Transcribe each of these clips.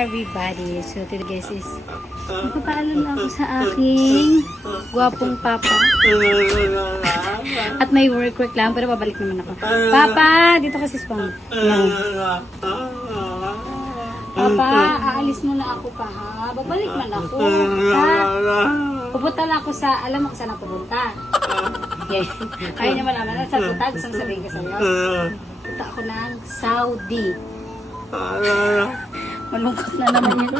everybody. So today guys is magpapaalam na ako sa aking gwapong papa. At may work lang pero babalik naman ako. Papa, dito kasi spam. Yan. Papa, aalis muna ako pa ha. Babalik man ako. Ha? Pupunta lang ako sa, alam mo kung saan ako pupunta. Yeah. Ayaw niya malaman. Sa pupunta, gusto mong sabihin ko sa'yo. Punta ako ng Saudi. Malungkot na naman yun.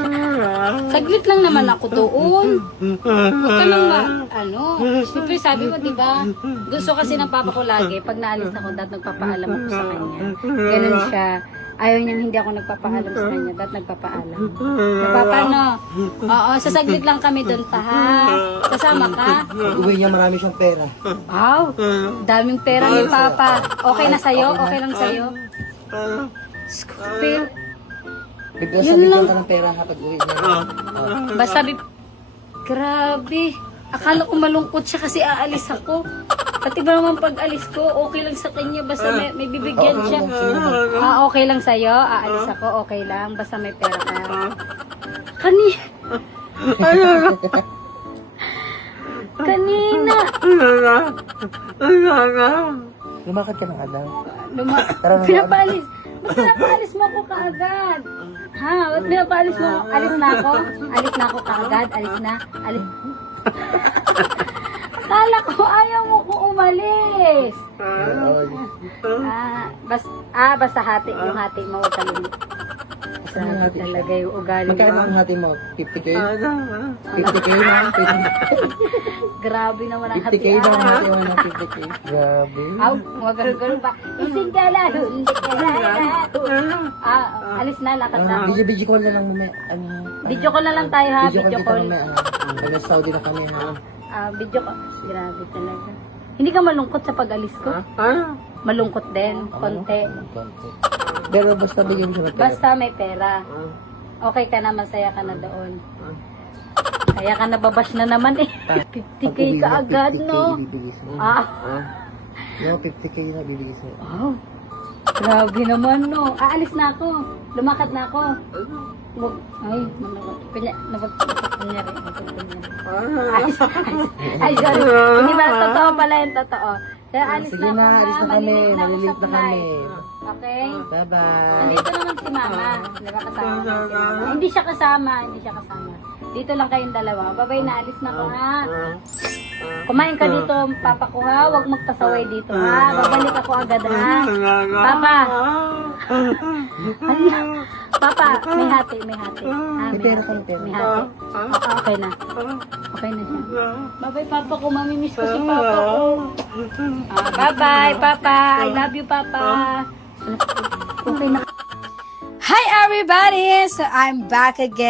Saglit lang naman ako doon. Huwag ka lang siyempre sabi mo, diba? Gusto kasi ng papa ko lagi, pag naalis ako, dahil nagpapaalam ako sa kanya. Ganun siya. Ayaw niyang hindi ako nagpapaalam sa kanya, dahil nagpapaalam. Papa, no? Oo, sasaglit lang kami doon pa, ha? Kasama ka? Uwi niya, marami siyang pera. Wow, daming pera ni papa. Okay na sa'yo? Okay lang sa'yo? Pero, Bigla Yun sabihin lang. ka ng pera kapag uwi niya. basta grabe. Akala ko malungkot siya kasi aalis ako. Pati ba naman pag alis ko, okay lang sa kanya. Basta may bibigyan siya. Okay lang sa'yo. Aalis ako, okay lang. Basta may pera ka. Kanina. Lumakad ka na agad. Pinapalis. Ba't pinapalis mo ako kaagad? Ha? Ba't pinapalis mo? Alis na ako? Alis na ako kaagad? Alis na? Alis. Akala ko ayaw mo ko umalis. Basta hati. Yung hati mo, huwag kalun. Basta hati talaga yung ugali Magkano mo. ang hati mo? 50K? 50K na? Grabe naman ang 50K hati. na ang hati mo ng 50K? Grabe. Aw, magano ba? Ising ka lang, hindi ka lang. Alis na, lakad na. Video call na lang mo. Video call na lang tayo ha, video call. Nasa Saudi na kami ha. Video call. Grabe talaga. Hindi ka malungkot sa pag-alis ko? Malungkot din, konti. Pero basta bigyan mo siya ng pera. Basta may pera. Okay ka na, masaya ka na doon. Kaya ka nababash na naman eh. 50K ka agad, no? No, 50K na bibigay sa'yo. Wow. Grabe naman, no? Aalis na ako. Lumakad na ako. Ay, napagpunyari. Ay, sorry. Hindi ba totoo pala yung totoo? Kaya alis Sige na na, ako alis ha. na kami. Malilate na ako sa Malilate na flight. kami. Okay? Bye-bye. Nandito naman si mama. Di ba kasama naman si mama? Hindi siya kasama. Dito lang kayong dalawa. Babay na, alis na ko ha. Kumain ka dito, papa ko ha. Huwag magpasaway dito ha. Babalik ako agad ha. Papa. Papa, may hati. May pera ka ng pera. May hati. Okay na. Okay na siya. Bye-bye, papa ko. Mamimiss ko si papa ko. Bye-bye, papa. I love you, papa. Okay na. Hi, everybody. So, I'm back again.